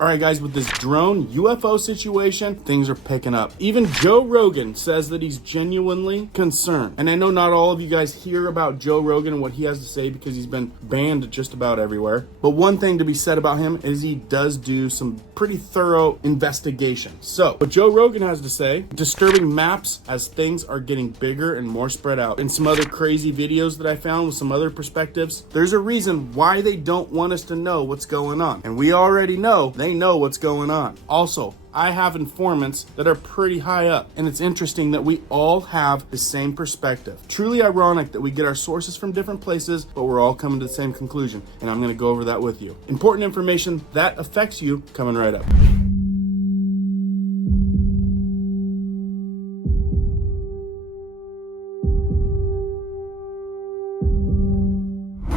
All right, guys, with this drone UFO situation, things are picking up. Even Joe Rogan says that he's genuinely concerned. And I know not all of you guys hear about Joe Rogan and what he has to say because he's been banned just about everywhere. But one thing to be said about him is he does do some pretty thorough investigation. So what Joe Rogan has to say, disturbing maps as things are getting bigger and more spread out. And some other crazy videos that I found with some other perspectives, there's a reason why they don't want us to know what's going on. And we already know they know what's going on. Also, I have informants that are pretty high up, and it's interesting that we all have the same perspective. Truly ironic that we get our sources from different places, but we're all coming to the same conclusion, and I'm going to go over that with you. Important information that affects you coming right up.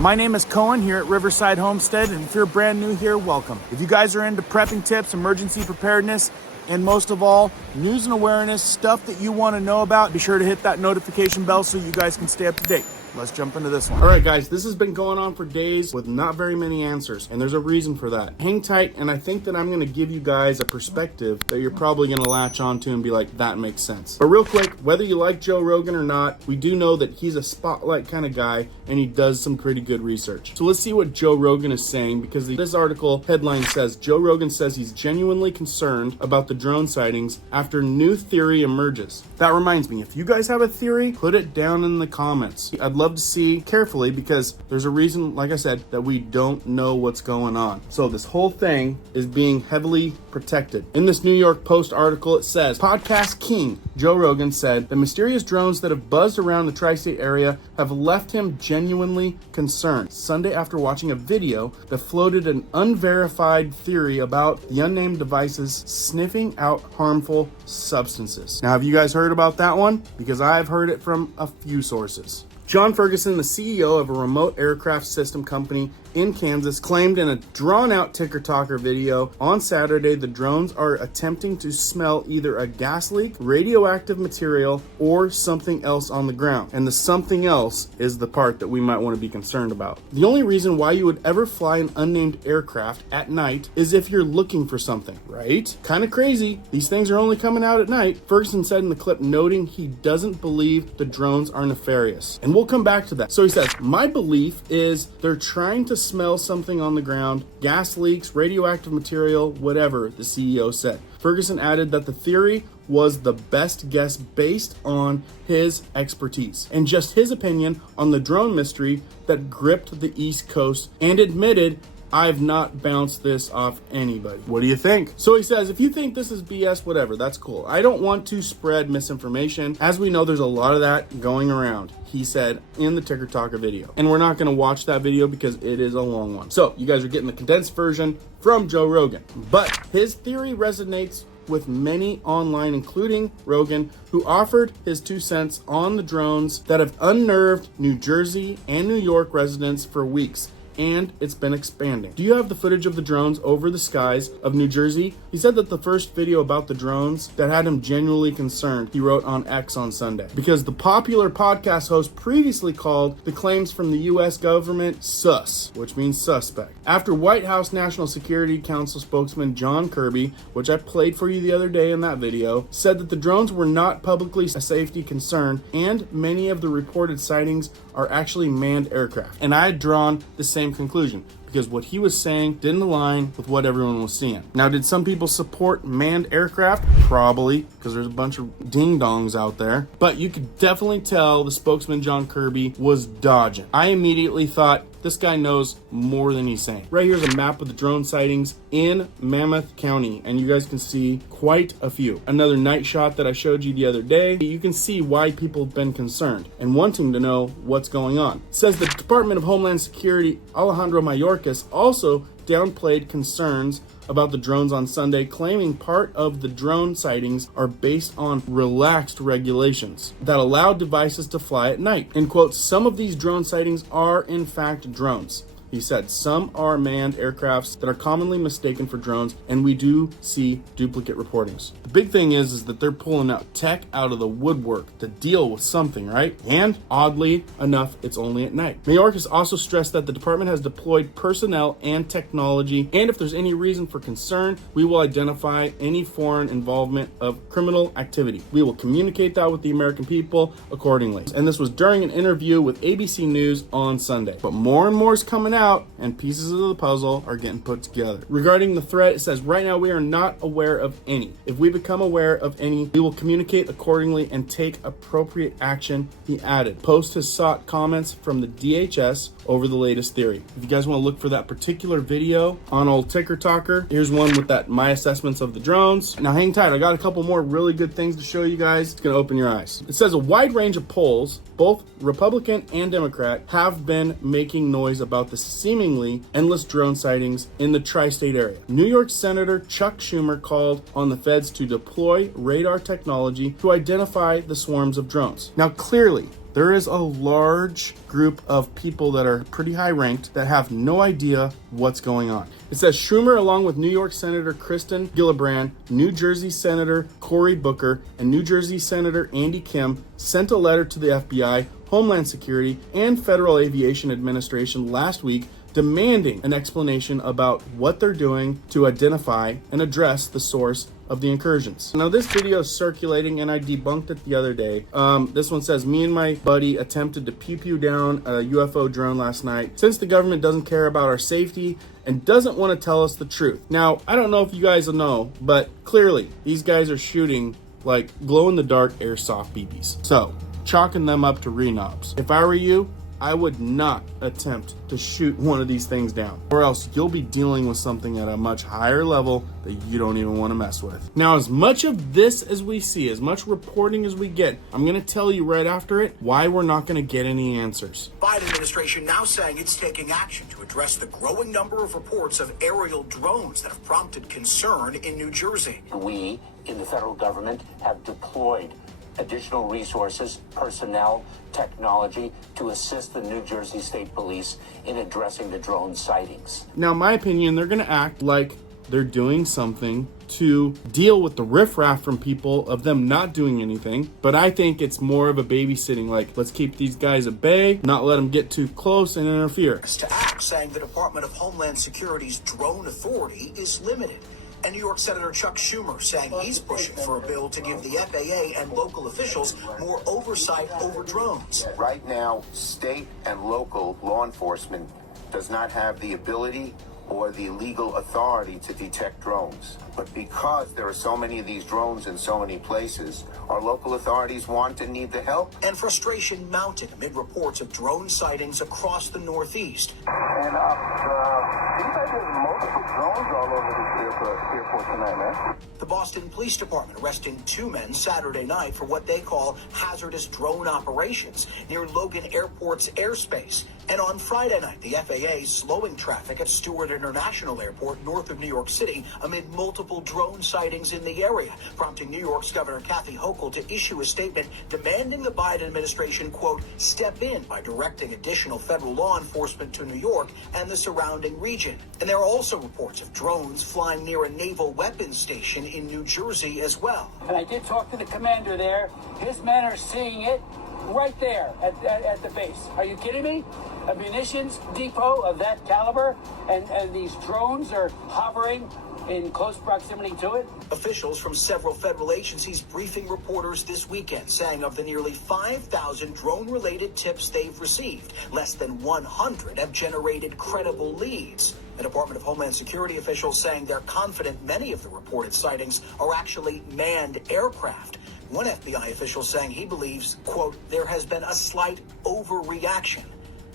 My name is Cohen here at Riverside Homestead, and if you're brand new here, welcome. If you guys are into prepping tips, emergency preparedness, and most of all, news and awareness, stuff that you want to know about, be sure to hit that notification bell so you guys can stay up to date. Let's jump into this one. All right, guys, this has been going on for days with not very many answers, and there's a reason for that. Hang tight, and I think that I'm going to give you guys a perspective that you're probably going to latch onto and be like, that makes sense. But real quick, whether you like Joe Rogan or not, we do know that he's a spotlight kind of guy, and he does some pretty good research. So let's see what Joe Rogan is saying, because this article headline says, Joe Rogan says he's genuinely concerned about the drone sightings after new theory emerges. That reminds me, if you guys have a theory, put it down in the comments. I'd love to see carefully, because there's a reason, like I said, that we don't know what's going on. So this whole thing is being heavily protected. In this New York Post article, it says, podcast king Joe Rogan said the mysterious drones that have buzzed around the tri-state area have left him genuinely concerned Sunday after watching a video that floated an unverified theory about the unnamed devices sniffing out harmful substances. Now, have you guys heard about that one? Because I've heard it from a few sources. John Ferguson, the CEO of a remote aircraft system company in Kansas, claimed in a drawn-out ticker-talker video on Saturday the drones are attempting to smell either a gas leak, radioactive material, or something else on the ground. And the something else is the part that we might want to be concerned about. The only reason why you would ever fly an unnamed aircraft at night is if you're looking for something, right? Kind of crazy. These things are only coming out at night. Ferguson said in the clip, noting he doesn't believe the drones are nefarious. And we'll come back to that. So he says, my belief is they're trying to smell something on the ground, gas leaks, radioactive material, whatever, the CEO said. Ferguson added that the theory was the best guess based on his expertise and just his opinion on the drone mystery that gripped the East Coast, and admitted, I've not bounced this off anybody. What do you think? So he says, if you think this is BS, whatever, that's cool. I don't want to spread misinformation. As we know, there's a lot of that going around, he said in the Ticker Talker video. And we're not going to watch that video because it is a long one. So you guys are getting the condensed version from Joe Rogan. But his theory resonates with many online, including Rogan, who offered his 2 cents on the drones that have unnerved New Jersey and New York residents for weeks. And it's been expanding. Do you have the footage of the drones over the skies of New Jersey? He said that the first video about the drones that had him genuinely concerned, he wrote on X on Sunday, because the popular podcast host previously called the claims from the U.S. government sus, which means suspect. After White House National Security Council spokesman John Kirby, which I played for you the other day in that video, said that the drones were not publicly a safety concern, and many of the reported sightings are actually manned aircraft. And I had drawn the same conclusion, because what he was saying didn't align with what everyone was seeing. Now, did some people support manned aircraft? Probably, because there's a bunch of ding-dongs out there. But you could definitely tell the spokesman John Kirby was dodging. I immediately thought, this guy knows more than he's saying. Right here's a map of the drone sightings in Mammoth County, and you guys can see quite a few. Another night shot that I showed you the other day. You can see why people have been concerned and wanting to know what's going on. It says the Department of Homeland Security, Alejandro Mayorkas, also downplayed concerns about the drones on Sunday, claiming part of the drone sightings are based on relaxed regulations that allow devices to fly at night. In quotes, some of these drone sightings are in fact drones. He said, some are manned aircrafts that are commonly mistaken for drones, and we do see duplicate reportings. The big thing is that they're pulling out tech out of the woodwork to deal with something, right? And oddly enough, it's only at night. Mayorkas also stressed that the department has deployed personnel and technology, and if there's any reason for concern, we will identify any foreign involvement of criminal activity. We will communicate that with the American people accordingly. And this was during an interview with ABC News on Sunday. But more and more is coming out, and pieces of the puzzle are getting put together. Regarding the threat, it says, right now we are not aware of any. If we become aware of any, we will communicate accordingly and take appropriate action, he added. Post has sought comments from the DHS over the latest theory. If you guys want to look for that particular video on old Ticker Talker, here's one with that my assessments of the drones. Now hang tight, I got a couple more really good things to show you guys. It's gonna open your eyes. It says a wide range of polls, both Republican and Democrat, have been making noise about the seemingly endless drone sightings in the tri-state area. New York Senator Chuck Schumer called on the feds to deploy radar technology to identify the swarms of drones. Now clearly, there is a large group of people that are pretty high ranked that have no idea what's going on. It says Schumer, along with New York Senator Kristen Gillibrand, New Jersey Senator Cory Booker, and New Jersey Senator Andy Kim, sent a letter to the FBI, Homeland Security, and Federal Aviation Administration last week demanding an explanation about what they're doing to identify and address the source of the incursions. Now this video is circulating and I debunked it the other day. This one says, me and my buddy attempted to pew down a UFO drone last night. Since the government doesn't care about our safety and doesn't want to tell us the truth. Now, I don't know if you guys know, but clearly these guys are shooting like glow-in-the-dark airsoft BBs. So, chalking them up to re-knobs. If I were you, I would not attempt to shoot one of these things down, or else you'll be dealing with something at a much higher level that you don't even want to mess with. Now, as much of this as we see, as much reporting as we get, I'm going to tell you right after it why we're not going to get any answers. Biden administration now saying it's taking action to address the growing number of reports of aerial drones that have prompted concern in New Jersey. We in the federal government have deployed additional resources, personnel, technology to assist the New Jersey State Police in addressing the drone sightings. Now, in my opinion, they're going to act like they're doing something to deal with the riffraff from people of them not doing anything. But I think it's more of a babysitting, like, let's keep these guys at bay, not let them get too close and interfere. To act, saying the Department of Homeland Security's drone authority is limited. And New York Senator Chuck Schumer saying he's pushing for a bill to give the FAA and local officials more oversight over drones. Right now, state and local law enforcement does not have the ability or the legal authority to detect drones. But because there are so many of these drones in so many places, our local authorities want and need the help. And frustration mounting amid reports of drone sightings across the Northeast. And seems like there's multiple drones all over this airport tonight, man. The Boston Police Department arresting 2 men Saturday night for what they call hazardous drone operations near Logan Airport's airspace. And on Friday night, the FAA slowing traffic at Stewart International Airport north of New York City amid multiple drone sightings in the area, prompting New York's Governor Kathy Hochul to issue a statement demanding the Biden administration, quote, step in by directing additional federal law enforcement to New York and the surrounding region. And there are also reports of drones flying near a naval weapons station in New Jersey as well. And I did talk to the commander there. His men are seeing it right there at the base. Are you kidding me? A munitions depot of that caliber, and these drones are hovering in close proximity to it. Officials from several federal agencies briefing reporters this weekend, saying of the nearly 5,000 drone-related tips they've received, less than 100 have generated credible leads. The Department of Homeland Security officials saying they're confident many of the reported sightings are actually manned aircraft. One FBI official saying he believes, quote, there has been a slight overreaction.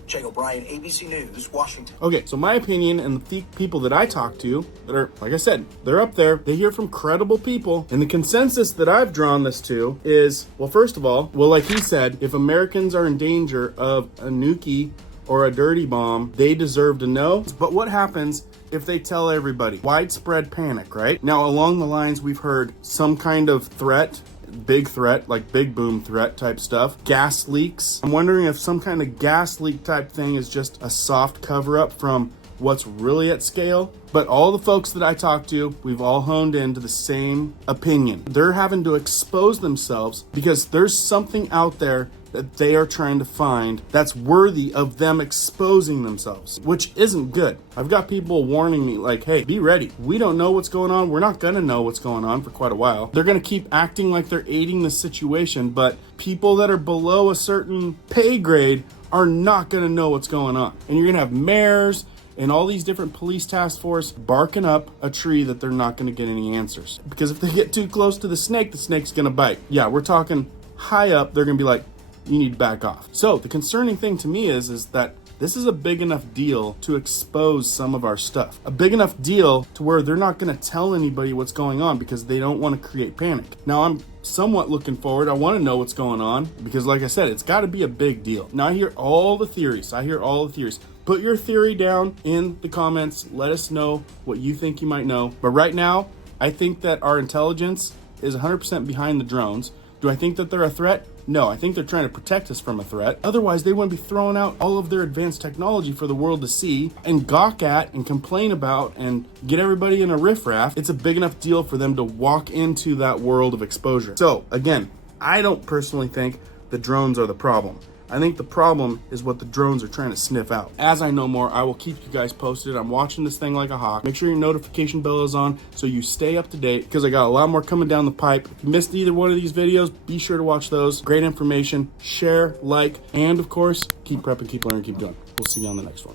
Jay O'Brien, ABC News, Washington. Okay, so my opinion and the people that I talk to that are, like I said, they're up there, they hear from credible people, and the consensus that I've drawn this to is, well, first of all, well, like he said, if Americans are in danger of a nukie or a dirty bomb, they deserve to know. But what happens if they tell everybody? Widespread panic, right? Now, along the lines, we've heard some kind of threat big threat, like big boom threat type stuff. Gas leaks. I'm wondering if some kind of gas leak type thing is just a soft cover up from what's really at scale. But all the folks that I talk to, we've all honed into the same opinion. They're having to expose themselves because there's something out there that they are trying to find that's worthy of them exposing themselves, which isn't good. I've got people warning me like, hey, be ready. We don't know what's going on. We're not gonna know what's going on for quite a while. They're gonna keep acting like they're aiding the situation, but people that are below a certain pay grade are not gonna know what's going on. And you're gonna have mayors and all these different police task force barking up a tree that they're not gonna get any answers. Because if they get too close to the snake's gonna bite. Yeah, we're talking high up, they're gonna be like, you need to back off. So the concerning thing to me is that this is a big enough deal to expose some of our stuff. A big enough deal to where they're not gonna tell anybody what's going on because they don't wanna create panic. Now I'm somewhat looking forward. I wanna know what's going on because like I said, it's gotta be a big deal. Now I hear all the theories. Put your theory down in the comments. Let us know what you think you might know. But right now, I think that our intelligence is 100% behind the drones. Do I think that they're a threat? No, I think they're trying to protect us from a threat. Otherwise, they wouldn't be throwing out all of their advanced technology for the world to see and gawk at and complain about and get everybody in a riffraff. It's a big enough deal for them to walk into that world of exposure. So again, I don't personally think the drones are the problem. I think the problem is what the drones are trying to sniff out. As I know more, I will keep you guys posted. I'm watching this thing like a hawk. Make sure your notification bell is on so you stay up to date because I got a lot more coming down the pipe. If you missed either one of these videos, be sure to watch those. Great information. Share, like, and of course, keep prepping, keep learning, keep doing. We'll see you on the next one.